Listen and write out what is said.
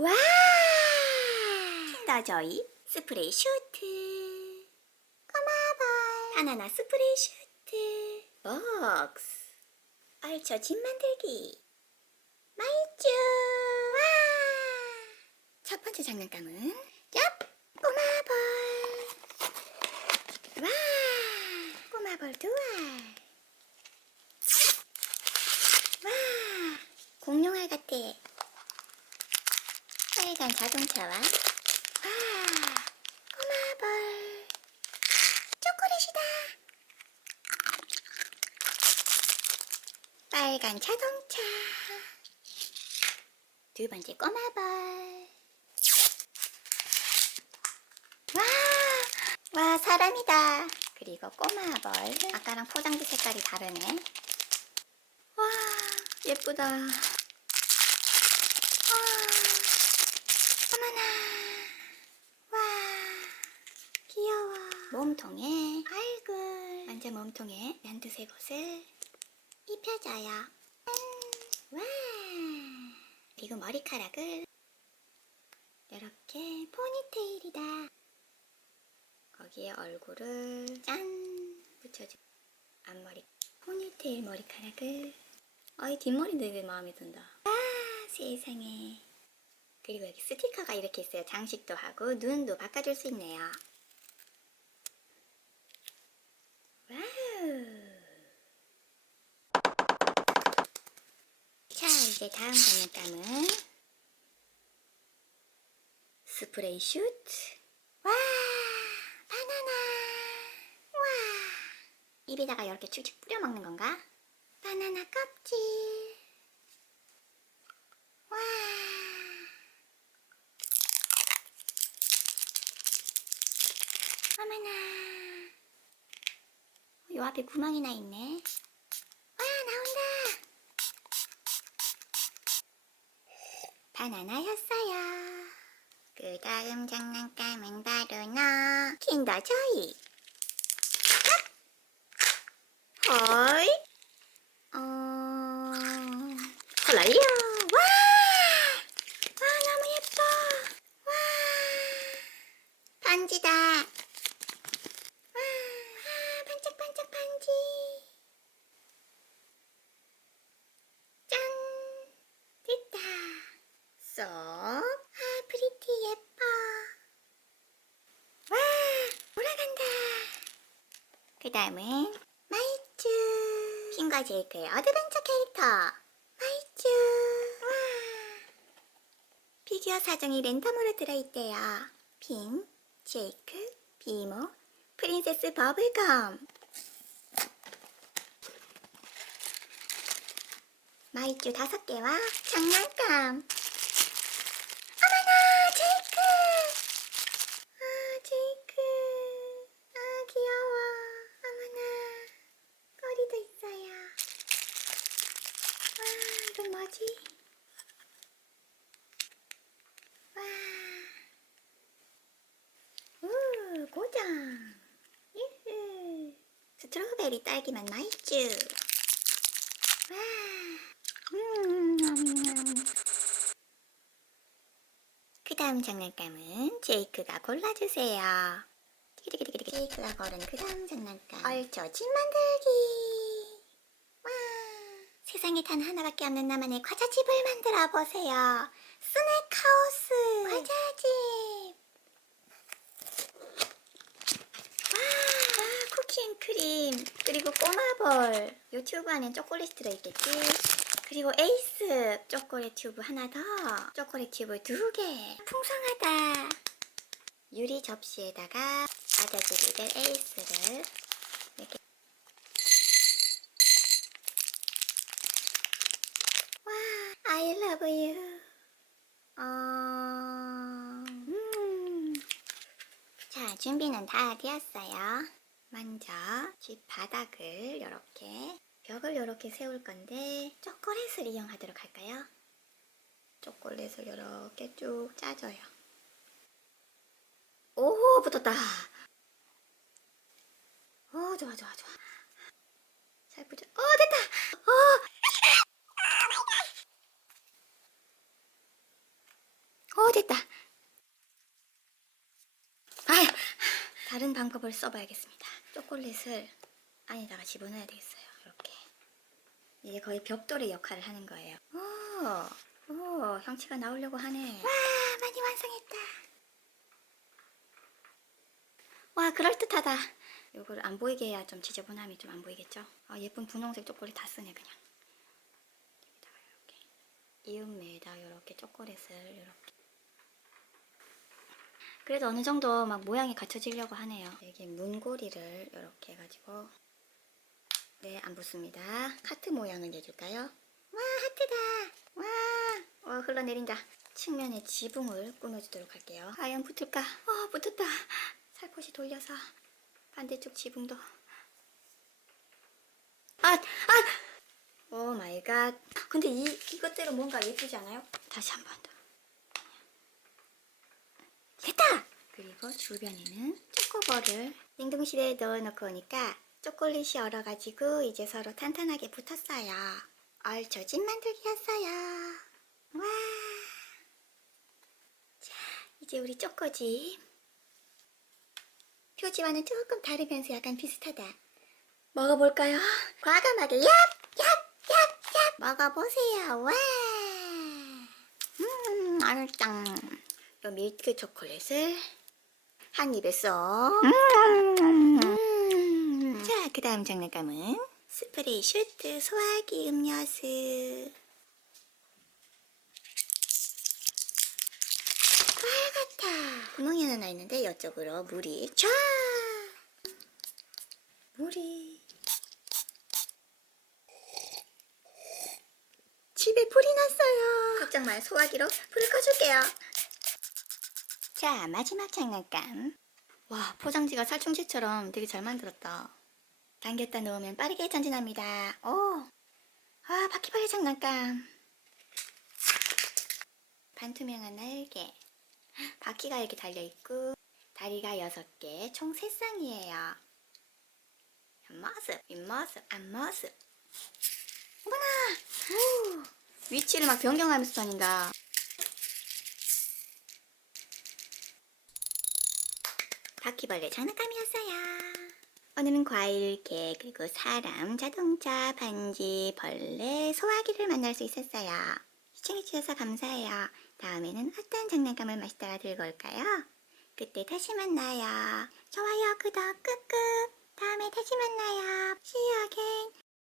와! 킨더조이 스프레이 슈트. 꼬마볼. 바나나 스프레이 슈트. 박스. 얼쳐 집 만들기. 마이쭈. 와! 첫 번째 장난감은 짭! 꼬마볼. 와! 꼬마볼 두 알. 와! 공룡알 같아. 빨간 자동차와 와 꼬마볼 초콜릿이다. 빨간 자동차. 두 번째 꼬마볼 와, 와 사람이다. 그리고 꼬마볼 아까랑 포장지 색깔이 다르네. 와 예쁘다 와 어머나. 와. 귀여워. 몸통에 얼굴. 완전 몸통에 면두세 곳을 입혀줘요. 음, 와. 그리고 머리카락을 이렇게 포니테일이다. 거기에 얼굴을 짠 붙여줘. 앞머리 포니테일 머리카락을 아이 뒷머리 되게 마음에 든다. 아 세상에. 그리고 여기 스티커가 이렇게 있어요. 장식도 하고 눈도 바꿔줄 수 있네요. 와우. 자, 이제 다음 장난감은 스프레이 슈트. 와, 바나나. 와. 입에다가 이렇게 축축 뿌려 먹는 건가? 바나나 껍질. 와. 어머나. 요 앞에 구멍이 나 있네. 와, 나온다. 바나나였어요. 그 다음 장난감은 바로 너. 킨더 조이. 헐. 어, 헐랄리요. 와! 와, 너무 예뻐. 와. 반지다. 와, 와, 반짝반짝 반지. 짠. 됐다. 쏙. 아, 프리티 예뻐. 와, 돌아간다. 그 다음은 마이쭈. 핑과 제이크의 어드벤처 캐릭터. 마이쭈. 와. 피규어 사정이 랜덤으로 들어있대요. 핑, 제이크, 비모, 프린세스 버블검. 마이쭈 다섯 개와 장난감. 어머나, 제이크! 아, 제이크. 아, 귀여워. 어머나, 꼬리도 있어요. 와, 이건 뭐지? 와. 우, 고장. 유후. 스트로베리 딸기맛 맛있죠? 와. 음. 그 다음 장난감은 제이크가 골라주세요. 제이크가 고른 그 다음 장난감. 집 만들기. 와. 세상에 단 하나밖에 없는 나만의 과자집을 만들어 보세요. 스낵하우스. 과자집. 와, 와, 쿠키앤크림. 그리고 꼬마볼 요 튜브 안엔 초콜릿 들어있겠지? 그리고 에이스 초콜릿 튜브 하나 더. 초콜릿 튜브 두 개. 풍성하다. 유리 접시에다가 아자들이들 에이스를 이렇게. 와 I love you 어... 음. 자, 준비는 다 되었어요. 먼저 집 바닥을 이렇게 벽을 이렇게 세울 건데 초콜릿을 이용하도록 할까요? 초콜릿을 이렇게 쭉 짜줘요. 오, 붙었다. 오, 좋아, 좋아, 좋아. 잘 붙여. 어, 됐다. 어. 됐다. 아휴, 다른 방법을 써봐야겠습니다. 초콜릿을 안에다가 집어넣어야 되겠어요. 이렇게. 이게 거의 벽돌의 역할을 하는 거예요. 오, 오, 형체가 나오려고 하네. 와, 많이 완성했다. 와, 그럴듯하다. 이걸 안 보이게 해야 좀 지저분함이 좀 안 보이겠죠? 아, 예쁜 분홍색 초콜릿 다 쓰네, 그냥. 이렇게. 이음매에다 이렇게 초콜릿을 이렇게. 그래도 어느 정도 막 모양이 갖춰지려고 하네요. 여기 문고리를 이렇게 해가지고 네, 안 붙습니다. 하트 모양을 내줄까요? 와, 하트다. 와, 어, 흘러내린다. 측면에 지붕을 꾸며주도록 할게요. 과연 붙을까? 어, 붙었다. 살포시 돌려서 반대쪽 지붕도. 아, 아! 오 마이 갓. 근데 이, 이것대로 뭔가 예쁘지 않아요? 다시 한 번 더. 됐다! 그리고 주변에는 초코볼을 냉동실에 넣어놓고 오니까 초콜릿이 얼어가지고 이제 서로 탄탄하게 붙었어요. 얼초집 만들기였어요. 와. 자, 이제 우리 초코집. 표지와는 조금 다르면서 약간 비슷하다. 먹어볼까요? 과감하게 얍! 얍! 얍! 얍! 먹어보세요. 와! 음, 알짱. 요 밀크 초콜릿을 한 입에 쏙. 음. 자, 그 다음 장난감은 스프레이 슈트 소화기 음료수. 빨갛다. 구멍이 하나 나 있는데 이쪽으로 물이 쫙. 물이. 집에 불이 났어요. 걱정 마요. 소화기로 불을 꺼줄게요. 자, 마지막 장난감. 와, 포장지가 살충제처럼 되게 잘 만들었다. 당겼다 놓으면 빠르게 전진합니다. 오! 아, 바퀴벌레 장난감. 반투명한 날개. 바퀴가 이렇게 달려있고, 다리가 6개, 총 3쌍이에요. 옆모습, 윗모습, 앞모습. 어머나! 오, 위치를 막 변경하면서 다닌다. 바퀴벌레 장난감이었어요. 오늘은 과일, 개, 그리고 사람, 자동차, 반지, 벌레, 소화기를 만날 수 있었어요. 시청해주셔서 감사해요. 다음에는 어떤 장난감을 맛있다가 들고 올까요? 그때 다시 만나요. 좋아요, 구독, 끄끄. 다음에 다시 만나요. See you again.